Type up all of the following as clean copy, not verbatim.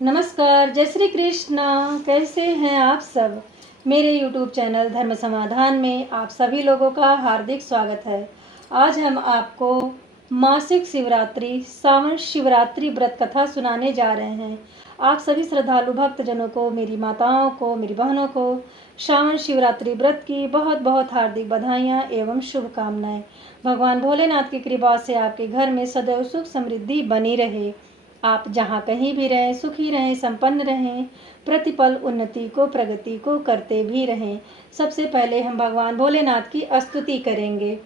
नमस्कार, जय श्री कृष्णा। कैसे हैं आप सब। मेरे YouTube चैनल धर्म समाधान में आप सभी लोगों का हार्दिक स्वागत है। आज हम आपको मासिक शिवरात्रि सावन शिवरात्रि व्रत कथा सुनाने जा रहे हैं। आप सभी श्रद्धालु भक्तजनों को, मेरी माताओं को, मेरी बहनों को श्रावण शिवरात्रि व्रत की बहुत बहुत हार्दिक बधाइयाँ एवं शुभकामनाएं। भगवान भोलेनाथ की कृपा से आपके घर में सदैव सुख समृद्धि बनी रहे। आप जहाँ कहीं भी रहें, सुखी रहें, संपन्न रहें, प्रतिपल उन्नति को, प्रगति को करते भी रहें। सबसे पहले हम भगवान भोलेनाथ की स्तुति करेंगे।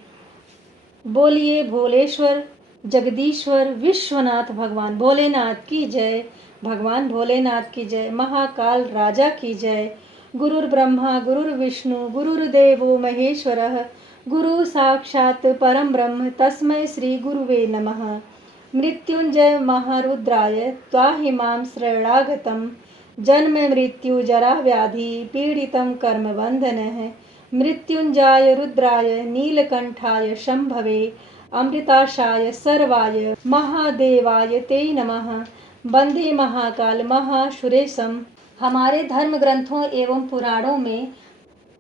बोलिए भोलेश्वर जगदीश्वर विश्वनाथ भगवान भोलेनाथ की जय। भगवान भोलेनाथ की जय। महाकाल राजा की जय। गुरुर् ब्रह्मा गुरुर्विष्णु गुरुर्देवो महेश्वरः गुरु साक्षात् परम ब्रह्म तस्मै श्री गुरुवे नमः। मृत्युंजय महारुद्राय त्वाहिमां शरणागतं जन्म मृत्यु जरा व्याधि पीडितं कर्म बंधनः। मृत्युंजय रुद्राय नीलकंठाय शंभवे अमृताशाय सर्वाय महादेवाय ते नमः। वंदे महाकाल महासुरेशम। हमारे धर्म ग्रंथों एवं पुराणों में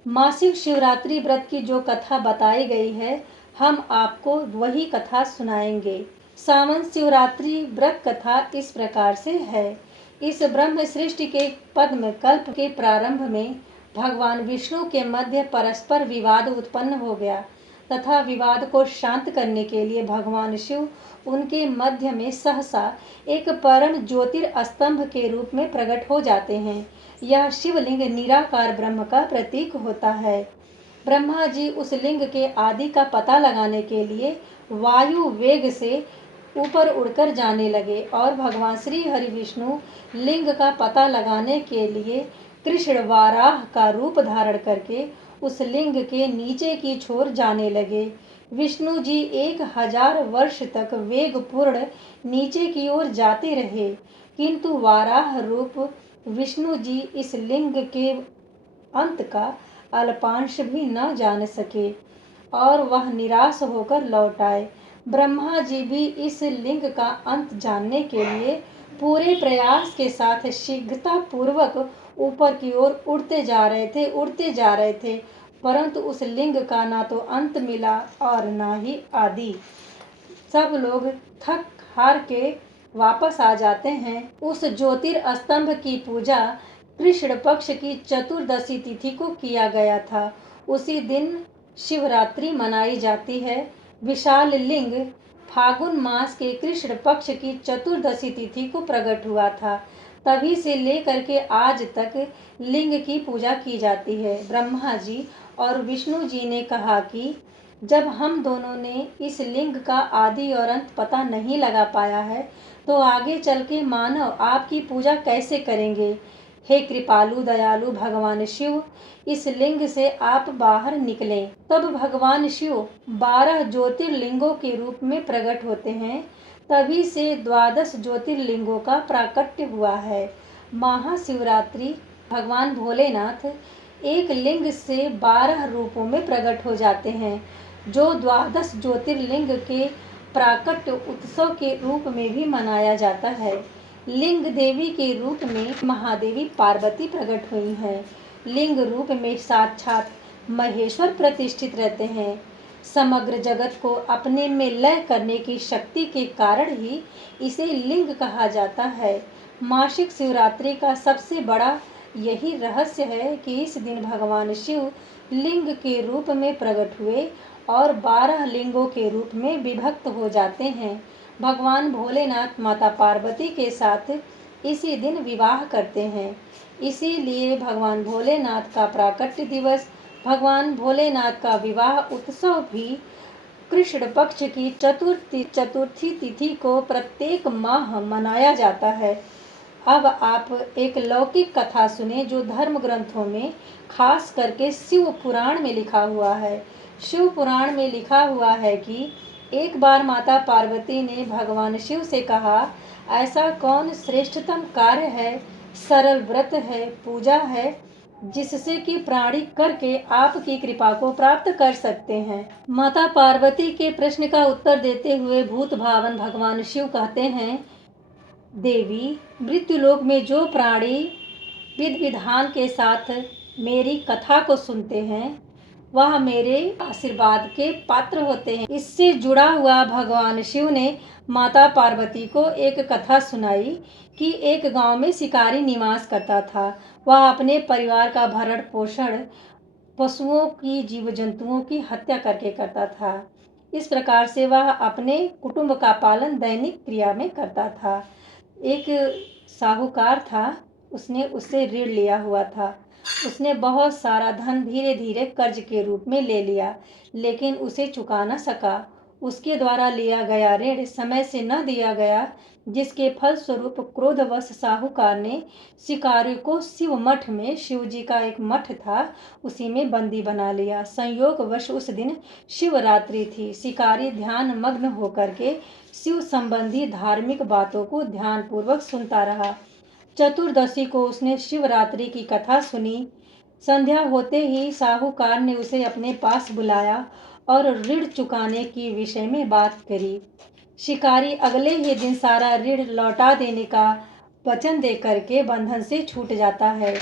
मासिक शिवरात्रि व्रत की जो कथा बताई गई है, हम आपको वही कथा सुनाएंगे। सावन शिवरात्रि व्रत कथा इस प्रकार से है। इस ब्रह्म सृष्टि के पद्म कल्प के प्रारंभ में भगवान विष्णु के मध्य परस्पर विवाद उत्पन्न हो गया तथा विवाद को शांत करने के लिए भगवान शिव उनके मध्य में सहसा एक परम ज्योतिर्स्तंभ के रूप में प्रकट हो जाते हैं। यह शिवलिंग निराकार ब्रह्म का प्रतीक होता है। ब्रह्मा जी उस लिंग के आदि का पता लगाने के लिए वायु वेग से ऊपर उड़कर जाने लगे और भगवान श्री हरि विष्णु लिंग का पता लगाने के लिए कृष्ण वाराह का रूप धारण करके उस लिंग के नीचे की छोर जाने लगे। विष्णु जी 1000 वर्ष तक वेगपूर्ण नीचे की ओर जाते रहे, किंतु वाराह रूप विष्णु जी इस लिंग के अंत का अल्पांश भी न जान सके और वह निराश होकर लौट आए। ब्रह्मा जी भी इस लिंग का अंत जानने के लिए पूरे प्रयास के साथ शीघ्रता पूर्वक ऊपर की ओर उड़ते जा रहे थे, परंतु उस लिंग का ना तो अंत मिला और ना ही आदि। सब लोग थक हार के वापस आ जाते हैं। उस ज्योतिर्स्तंभ की पूजा कृष्ण पक्ष की चतुर्दशी तिथि को किया गया था। उसी दिन शिवरात्रि मनाई जाती है। विशाल लिंग फागुन मास के कृष्ण पक्ष की चतुर्दशी तिथि को प्रकट हुआ था। तभी से लेकर के आज तक लिंग की पूजा की जाती है। ब्रह्मा जी और विष्णु जी ने कहा कि जब हम दोनों ने इस लिंग का आदि और अंत पता नहीं लगा पाया है, तो आगे चल के मानव आपकी पूजा कैसे करेंगे। हे कृपालु दयालु भगवान शिव, इस लिंग से आप बाहर निकलें। तब भगवान शिव 12 ज्योतिर्लिंगों के रूप में प्रकट होते हैं। तभी से 12 ज्योतिर्लिंगों का प्राकट्य हुआ है। महाशिवरात्रि भगवान भोलेनाथ एक लिंग से 12 रूपों में प्रकट हो जाते हैं, जो 12 ज्योतिर्लिंग के प्राकट्य उत्सव के रूप में भी मनाया जाता है। लिंग देवी के रूप में महादेवी पार्वती प्रकट हुई हैं। लिंग रूप में साक्षात महेश्वर प्रतिष्ठित रहते हैं। समग्र जगत को अपने में लय करने की शक्ति के कारण ही इसे लिंग कहा जाता है। मासिक शिवरात्रि का सबसे बड़ा यही रहस्य है कि इस दिन भगवान शिव लिंग के रूप में प्रकट हुए और 12 लिंगों के रूप में विभक्त हो जाते हैं। भगवान भोलेनाथ माता पार्वती के साथ इसी दिन विवाह करते हैं। इसीलिए भगवान भोलेनाथ का प्राकट्य दिवस, भगवान भोलेनाथ का विवाह उत्सव भी कृष्ण पक्ष की चतुर्थी तिथि को प्रत्येक माह मनाया जाता है। अब आप एक लौकिक कथा सुने जो धर्म ग्रंथों में खास करके शिव पुराण में लिखा हुआ है। शिव पुराण में लिखा हुआ है कि एक बार माता पार्वती ने भगवान शिव से कहा, ऐसा कौन श्रेष्ठतम कार्य है, सरल व्रत है, पूजा है, जिससे कि प्राणी करके आपकी कृपा को प्राप्त कर सकते हैं। माता पार्वती के प्रश्न का उत्तर देते हुए भूत भावन भगवान शिव कहते हैं, देवी, मृत्युलोक में जो प्राणी विधि विधान के साथ मेरी कथा को सुनते हैं वह मेरे आशीर्वाद के पात्र होते हैं। इससे जुड़ा हुआ भगवान शिव ने माता पार्वती को एक कथा सुनाई कि एक गांव में शिकारी निवास करता था। वह अपने परिवार का भरण पोषण पशुओं की जीव जंतुओं की हत्या करके करता था। इस प्रकार से वह अपने कुटुंब का पालन दैनिक क्रिया में करता था। एक साहूकार था, उसने उससे ऋण लिया हुआ था। उसने बहुत सारा धन धीरे धीरे कर्ज के रूप में ले लिया, लेकिन उसे चुका न सका। उसके द्वारा लिया गया ऋण समय से न दिया गया, जिसके फलस्वरूप क्रोधवश साहूकार ने शिकारी को शिव मठ में, शिव जी का एक मठ था, उसी में बंदी बना लिया। संयोगवश उस दिन शिवरात्रि थी। शिकारी ध्यान मग्न होकर के शिव संबंधी धार्मिक बातों को ध्यानपूर्वक सुनता रहा। चतुर्दशी को उसने शिवरात्रि की कथा सुनी। संध्या होते ही साहूकार ने उसे अपने पास बुलाया और ऋण चुकाने की विषय में बात करी। शिकारी अगले ही दिन सारा ऋण लौटा देने का वचन देकर के बंधन से छूट जाता है।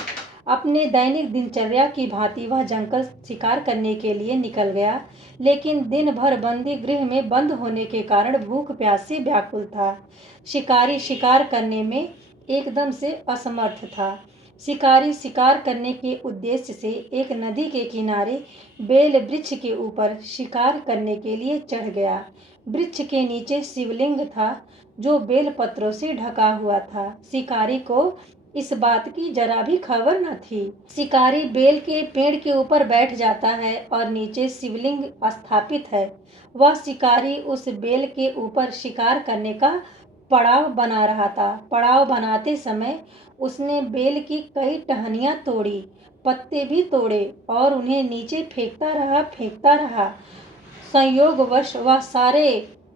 अपने दैनिक दिनचर्या की भांति वह जंगल शिकार करने के लिए निकल गया, लेकिन दिन भर बंदी गृह में बंद होने के कारण भूख प्यास से व्याकुल था। शिकारी शिकार करने में एकदम से असमर्थ था। शिकारी शिकार करने के उद्देश्य से एक नदी के किनारे बेल वृक्ष के ऊपर शिकार करने के लिए चढ़ गया। वृक्ष के नीचे शिवलिंग था जो बेल पत्रों से ढका हुआ था। शिकारी को इस बात की जरा भी खबर न थी। शिकारी बेल के पेड़ के ऊपर बैठ जाता है और नीचे शिवलिंग स्थापित है। वह शिकारी उस बेल के ऊपर शिकार करने का पड़ाव बना रहा था। पड़ाव बनाते समय उसने बेल की कई टहनियां तोड़ी, पत्ते भी तोड़े और उन्हें नीचे फेंकता रहा। संयोगवश वह सारे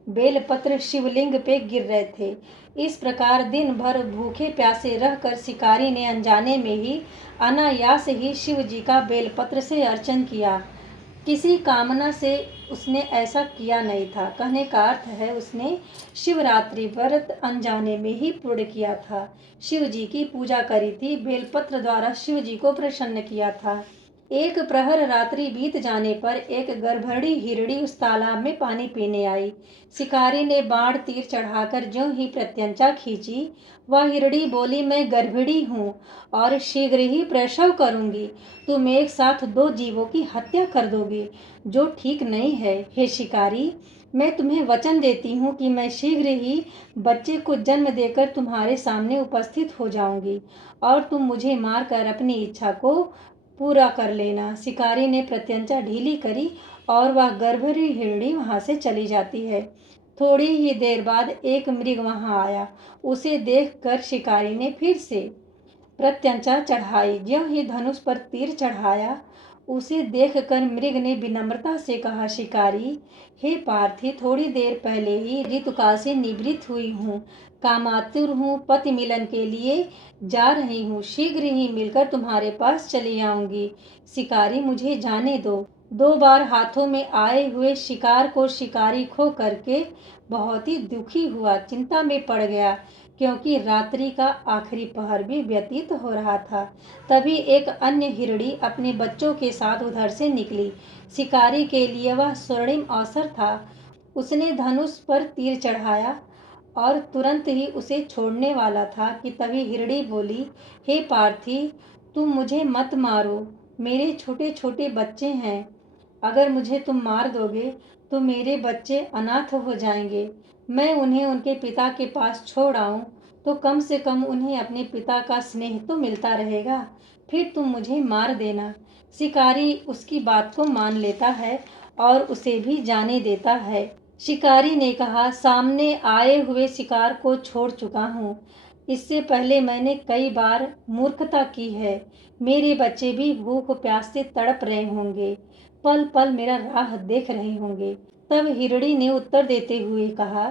बेलपत्र शिवलिंग पे गिर रहे थे। इस प्रकार दिन भर भूखे प्यासे रहकर शिकारी ने अनजाने में ही अनायास ही शिव जी का बेलपत्र से अर्चन किया। किसी कामना से उसने ऐसा किया नहीं था। कहने का अर्थ है उसने शिवरात्रि व्रत अनजाने में ही पूर्ण किया था। शिव जी की पूजा करी थी, बेलपत्र द्वारा शिव जी को प्रसन्न किया था। एक प्रहर रात्रि बीत जाने पर एक गर्भवती हिरणी उस तालाब में पानी पीने आई। शिकारी ने बाण तीर चढ़ाकर ज्यों ही प्रत्यंचा खींची, वह हिरणी बोली, मैं गर्भिणी हूँ और शीघ्र ही प्रसव करूंगी। तुम एक साथ दो जीवों की हत्या कर दोगे, जो ठीक नहीं है। हे शिकारी, मैं तुम्हें वचन देती हूँ कि मैं शीघ्र ही बच्चे को जन्म देकर तुम्हारे सामने उपस्थित हो जाऊंगी और तुम मुझे मारकर अपनी इच्छा को पूरा कर लेना। शिकारी ने प्रत्यंचा ढीली करी और वह गर्भवती हिरणी वहां से चली जाती है। थोड़ी ही देर बाद एक मृग वहां आया। उसे देखकर शिकारी ने फिर से प्रत्यंचा चढ़ाई। ज्यों ही धनुष पर तीर चढ़ाया, उसे देखकर मृग ने विनम्रता से कहा, शिकारी, हे पार्थी, थोड़ी देर पहले ही ऋतुकाल से निवृत्त हुई हूँ, कामातुर हूँ, पति मिलन के लिए जा रही हूँ, शीघ्र ही मिलकर तुम्हारे पास चली आऊंगी। शिकारी, मुझे जाने दो। 2 बार हाथों में आए हुए शिकार को शिकारी खो करके बहुत ही दुखी हुआ, चिंता में पड़ गया, क्योंकि रात्रि का आखिरी पहर भी व्यतीत हो रहा था। तभी एक अन्य हिरणी अपने बच्चों के साथ उधर से निकली। शिकारी के लिए वह स्वर्णिम अवसर था। उसने धनुष पर तीर चढ़ाया और तुरंत ही उसे छोड़ने वाला था कि तभी हिरणी बोली, हे पार्थी, तुम मुझे मत मारो, मेरे छोटे छोटे बच्चे हैं। अगर मुझे तुम मार दोगे तो मेरे बच्चे अनाथ हो जाएंगे। मैं उन्हें उनके पिता के पास छोड़ आऊं तो कम से कम उन्हें अपने पिता का स्नेह तो मिलता रहेगा, फिर तुम मुझे मार देना। शिकारी उसकी बात को मान लेता है और उसे भी जाने देता है। शिकारी ने कहा, सामने आए हुए शिकार को छोड़ चुका हूँ। इससे पहले मैंने कई बार मूर्खता की है। मेरे बच्चे भी भूख प्यास से तड़प रहे होंगे, पल पल मेरा राह देख रहे होंगे। तब हिरणी ने उत्तर देते हुए कहा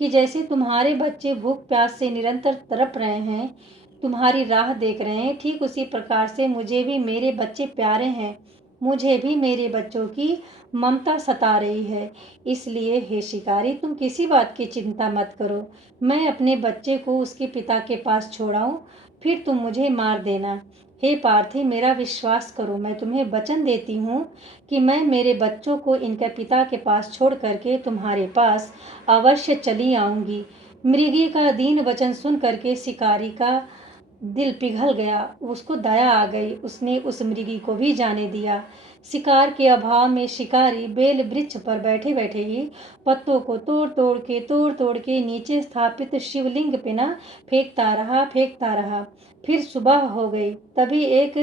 कि जैसे तुम्हारे बच्चे भूख प्यास से निरंतर तड़प रहे हैं, तुम्हारी राह देख रहे हैं, ठीक उसी प्रकार से मुझे भी मेरे बच्चे प्यारे हैं। मुझे भी मेरे बच्चों की ममता सता रही है। इसलिए हे शिकारी, तुम किसी बात की चिंता मत करो। मैं अपने बच्चे को उसके पिता के पास छोड़ाऊं, फिर तुम मुझे मार देना। हे पार्थी, मेरा विश्वास करो, मैं तुम्हें वचन देती हूँ कि मैं मेरे बच्चों को इनके पिता के पास छोड़ करके तुम्हारे पास अवश्य चली आऊंगी। मृगी का दीन वचन सुन करके शिकारी का दिल पिघल गया। उसको दया आ गई। उसने उस मृगी को भी जाने दिया। शिकार के अभाव में शिकारी बेल वृक्ष पर बैठे बैठे ही पत्तों को तोड़ तोड़ के नीचे स्थापित शिवलिंग पे ना फेंकता रहा। फिर सुबह हो गई। तभी एक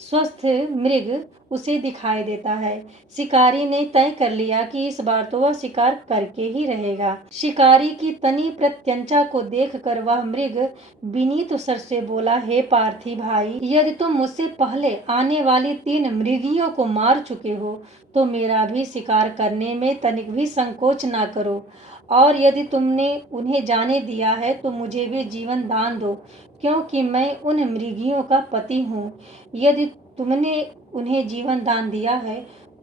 स्वस्थ मृग उसे दिखाई देता है। शिकारी ने तय कर लिया कि इस बार तो वह शिकार करके ही रहेगा। शिकारी की तनी प्रत्यंचा को देखकर वह मृग विनीत स्वर से बोला, हे पार्थी भाई, यदि तुम मुझसे पहले आने वाली 3 मृगियों को मार चुके हो तो मेरा भी शिकार करने में तनिक भी संकोच ना करो, और यदि तुमने उन्हें जाने दिया है तो मुझे भी जीवन दान दो, क्योंकि मैं उन मृगियों का पति हूँ। यदि तुमने उन्हें जीवन दान दिया है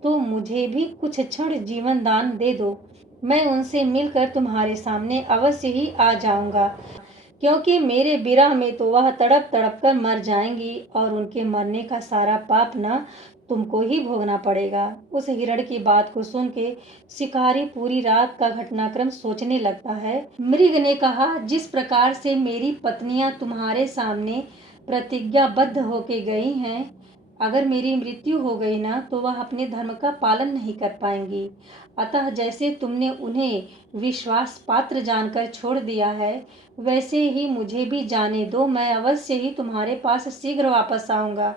तो मुझे भी कुछ क्षण जीवन दान दे दो। मैं उनसे मिलकर तुम्हारे सामने अवश्य ही आ जाऊंगा, क्योंकि मेरे विरह में तो वह तड़प तड़प कर मर जाएंगी और उनके मरने का सारा पाप ना तुमको ही भोगना पड़ेगा। उस हिरण की बात को सुन के शिकारी पूरी रात का घटनाक्रम सोचने लगता है। मृग ने कहा, जिस प्रकार से मेरी पत्नियां तुम्हारे सामने प्रतिज्ञाबद्ध होके गई हैं, अगर मेरी मृत्यु हो गई ना तो वह अपने धर्म का पालन नहीं कर पाएंगी। अतः जैसे तुमने उन्हें विश्वास पात्र जानकर छोड़ दिया है, वैसे ही मुझे भी जाने दो। मैं अवश्य ही तुम्हारे पास शीघ्र वापस आऊंगा।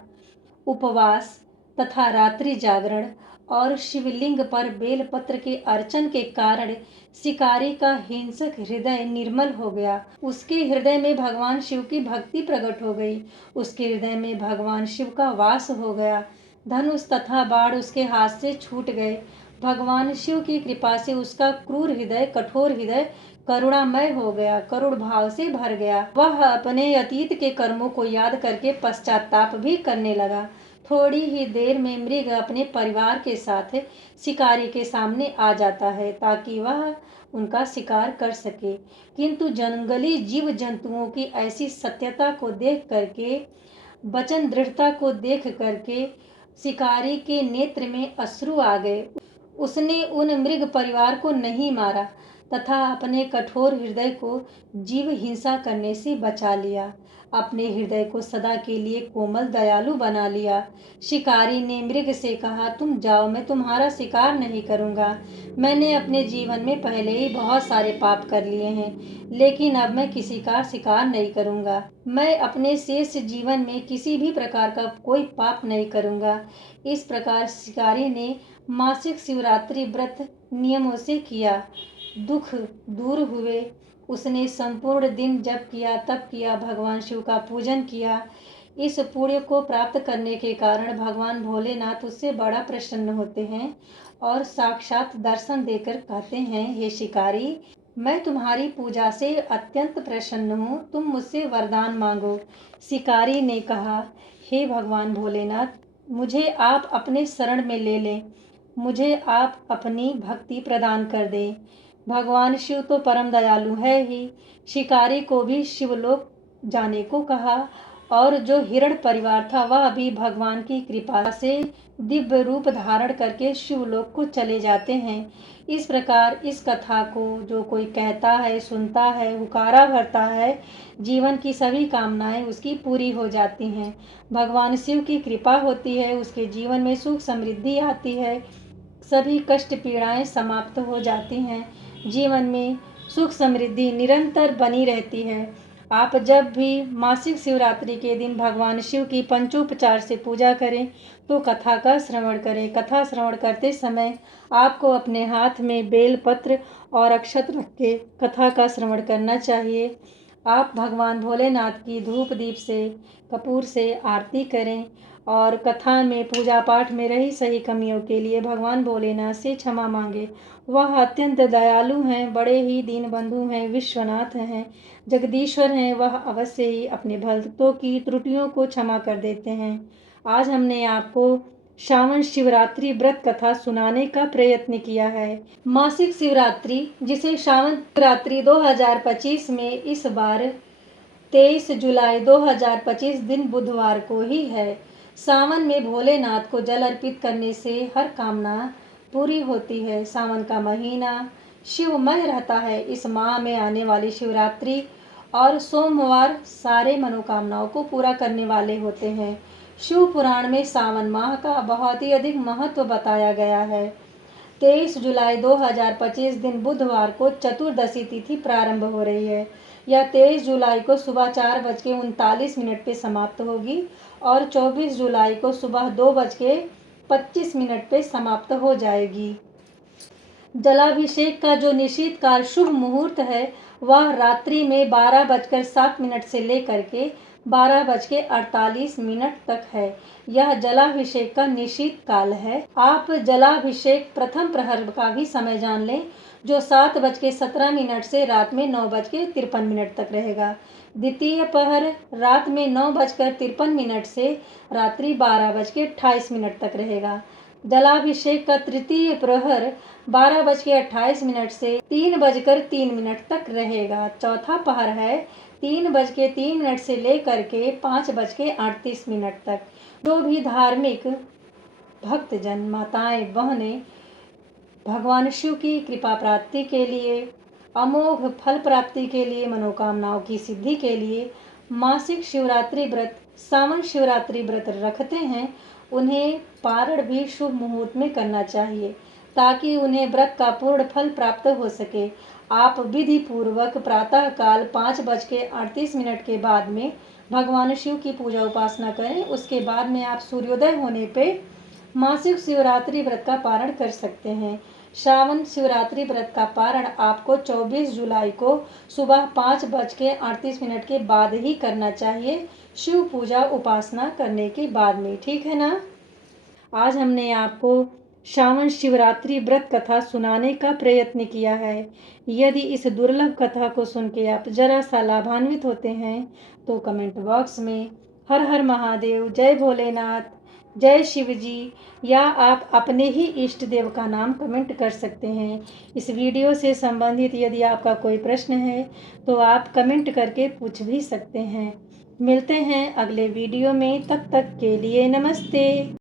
उपवास तथा रात्रि जागरण और शिवलिंग पर बेलपत्र के अर्चन के कारण शिकारी का हिंसक हृदय निर्मल हो गया। उसके हृदय में भगवान शिव की भक्ति प्रकट हो गई। उसके हृदय में भगवान शिव का वास हो गया। धनुष तथा बाण उसके हाथ से छूट गए। भगवान शिव की कृपा से उसका क्रूर हृदय, कठोर हृदय करुणामय हो गया, करुण भाव से भर गया। वह अपने अतीत के कर्मों को याद करके पश्चाताप भी करने लगा। थोड़ी ही देर में मृग अपने परिवार के साथ शिकारी के सामने आ जाता है ताकि वह उनका शिकार कर सके, किंतु जंगली जीव जंतुओं की ऐसी सत्यता को देख करके, वचन दृढ़ता को देख करके शिकारी के नेत्र में अश्रु आ गए। उसने उन मृग परिवार को नहीं मारा तथा अपने कठोर हृदय को जीव हिंसा करने से बचा लिया। अपने हृदय को सदा के लिए कोमल दयालु बना लिया। शिकारी ने मृग से कहा, तुम जाओ, मैं तुम्हारा शिकार नहीं करूंगा। मैंने अपने जीवन में पहले ही बहुत सारे पाप कर लिए हैं, लेकिन अब मैं किसी का शिकार नहीं करूंगा। मैं अपने शेष जीवन में किसी भी प्रकार का कोई पाप नहीं करूंगा। इस प्रकार शिकारी ने मासिक शिवरात्रि व्रत नियमों से किया। दुख दूर हुए। उसने संपूर्ण दिन जप किया, तप किया, भगवान शिव का पूजन किया। इस पुण्य को प्राप्त करने के कारण भगवान भोलेनाथ उससे बड़ा प्रसन्न होते हैं और साक्षात दर्शन देकर कहते हैं, हे शिकारी, मैं तुम्हारी पूजा से अत्यंत प्रसन्न हूँ, तुम मुझसे वरदान मांगो। शिकारी ने कहा, हे भगवान भोलेनाथ, मुझे आप अपने शरण में ले लें, मुझे आप अपनी भक्ति प्रदान कर दें। भगवान शिव तो परम दयालु है ही। शिकारी को भी शिवलोक जाने को कहा और जो हिरण परिवार था वह भी भगवान की कृपा से दिव्य रूप धारण करके शिवलोक को चले जाते हैं। इस प्रकार इस कथा को जो कोई कहता है, सुनता है, हुकारा भरता है, जीवन की सभी कामनाएं उसकी पूरी हो जाती हैं। भगवान शिव की कृपा होती है, उसके जीवन में सुख समृद्धि आती है, सभी कष्ट पीड़ाएं समाप्त हो जाती हैं, जीवन में सुख समृद्धि निरंतर बनी रहती है। आप जब भी मासिक शिवरात्रि के दिन भगवान शिव की पंचोपचार से पूजा करें तो कथा का श्रवण करें। कथा श्रवण करते समय आपको अपने हाथ में बेल पत्र और अक्षत रख के कथा का श्रवण करना चाहिए। आप भगवान भोलेनाथ की धूप दीप से, कपूर से आरती करें और कथा में, पूजा पाठ में रही सही कमियों के लिए भगवान भोलेनाथ से क्षमा मांगे। वह अत्यंत दयालु हैं, बड़े ही दीनबंधु हैं, विश्वनाथ हैं, जगदीश्वर हैं। वह अवश्य ही अपने भक्तों की त्रुटियों को क्षमा कर देते हैं। आज हमने आपको श्रावण शिवरात्रि व्रत कथा सुनाने का प्रयत्न किया है। मासिक शिवरात्रि, जिसे श्रावण शिवरात्रि 2025 में इस बार 23 जुलाई 2025 दिन बुधवार को ही है। सावन में भोलेनाथ को जल अर्पित करने से हर कामना पूरी होती है। सावन का महीना शिवमय रहता है। इस माह में आने वाली शिवरात्रि और सोमवार सारे मनोकामनाओं को पूरा करने वाले होते हैं। शिव पुराण में सावन माह का बहुत ही अधिक महत्व बताया गया है। 23 जुलाई 2025 दिन बुधवार को चतुर्दशी तिथि प्रारंभ हो रही है। यह 23 जुलाई को सुबह 4:39 पे समाप्त होगी और 24 जुलाई को सुबह 2:25 पे समाप्त हो जाएगी। जलाभिषेक का जो निश्चित काल शुभ मुहूर्त है वह रात्रि में 12:07 से लेकर के 12:48 तक है। यह जलाभिषेक का निश्चित काल है। आप जलाभिषेक प्रथम प्रहर का भी समय जान लें, जो 7:17 से रात में 9:53 तक रहेगा। द्वितीय पहर रात में 9:53 से रात्रि 12:28 तक रहेगा। जलाभिषेक का तृतीय प्रहर 12:28 से 3:03 तक रहेगा। चौथा पहर है 3:03 से लेकर के 5:38 तक। जो भी धार्मिक भक्तजन, माताएं, बहनें भगवान शिव की कृपा प्राप्ति के लिए, अमोघ फल प्राप्ति के लिए, मनोकामनाओं की सिद्धि के लिए मासिक शिवरात्रि व्रत, सावन शिवरात्रि व्रत रखते हैं, उन्हें पारण भी शुभ मुहूर्त में करना चाहिए ताकि उन्हें व्रत का पूर्ण फल प्राप्त हो सके। आप विधि पूर्वक प्रातः काल 5:38 के बाद में भगवान शिव की पूजा उपासना करें। उसके बाद में आप सूर्योदय होने पे मासिक शिवरात्रि व्रत का पारण कर सकते हैं। श्रावण शिवरात्रि व्रत का पारण आपको 24 जुलाई को सुबह 5:38 के बाद ही करना चाहिए, शिव पूजा उपासना करने के बाद में। ठीक है ना। आज हमने आपको श्रावण शिवरात्रि व्रत कथा सुनाने का प्रयत्न किया है। यदि इस दुर्लभ कथा को सुन के आप जरा सा लाभान्वित होते हैं तो कमेंट बॉक्स में हर हर महादेव, जय भोलेनाथ, जय शिव जी या आप अपने ही इष्ट देव का नाम कमेंट कर सकते हैं। इस वीडियो से संबंधित यदि आपका कोई प्रश्न है तो आप कमेंट करके पूछ भी सकते हैं। मिलते हैं अगले वीडियो में, तब तक के लिए नमस्ते।